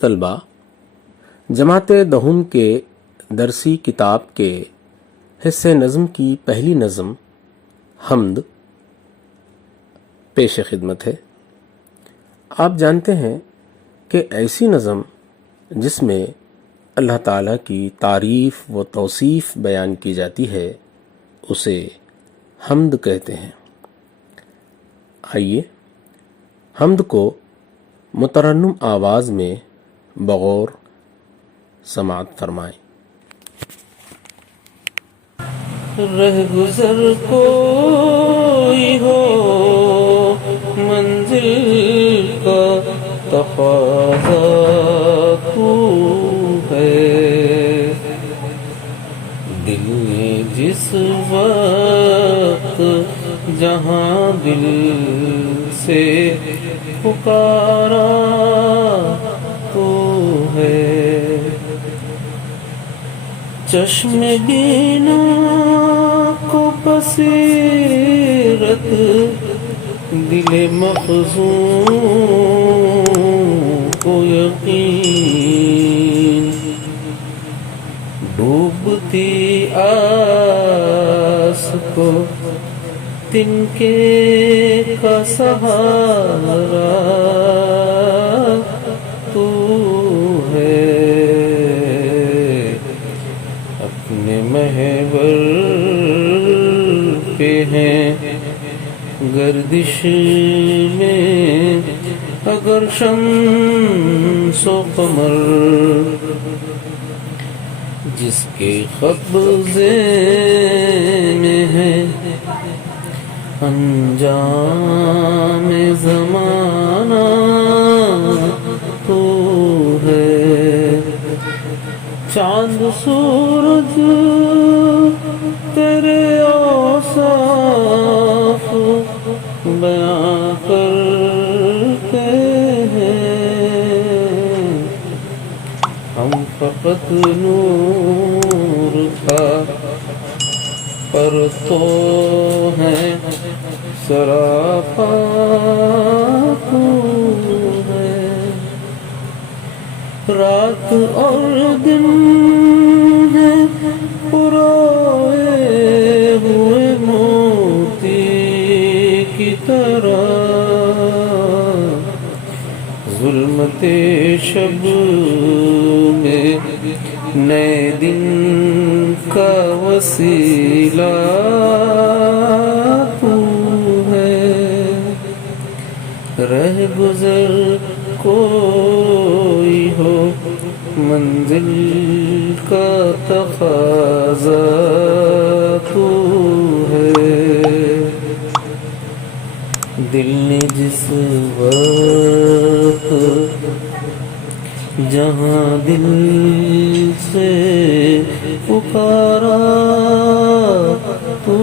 طلبہ، جماعت دہم کے درسی کتاب کے حصہ نظم کی پہلی نظم حمد پیش خدمت ہے۔ آپ جانتے ہیں کہ ایسی نظم جس میں اللہ تعالیٰ کی تعریف و توصیف بیان کی جاتی ہے اسے حمد کہتے ہیں۔ آئیے حمد کو مترنم آواز میں بغور سماعت فرمائیں۔ رہ گزر کوئی ہو منزل کا تقاضا تو ہے، دل نے جس وقت جہاں دل سے پکارا تو ہے، چشم بینا کو بصیرت دل مخزون کو یقین، ڈوبتی آس کو تنکے کا سہارا تو ہے، اپنے محور پہ ہیں گردش میں اگر شمس و قمر، جس کے قبضے میں ہے انجام زمانہ تو ہے، چاند سورج تیرے اوصاف بیان کرتے ہیں، ہم فقط نور کا پرتو ہیں، سراپا تو ہے، رات اور دن ہے پروئے ہوئے موتی کی طرح، ظلمت شب میں نئے دن کا وسیلہ تو ہے، رہ گزر کوئی ہو منزل کا تقاضا تو ہے، دل نے جس وقت جہاں دل سے پکارا تو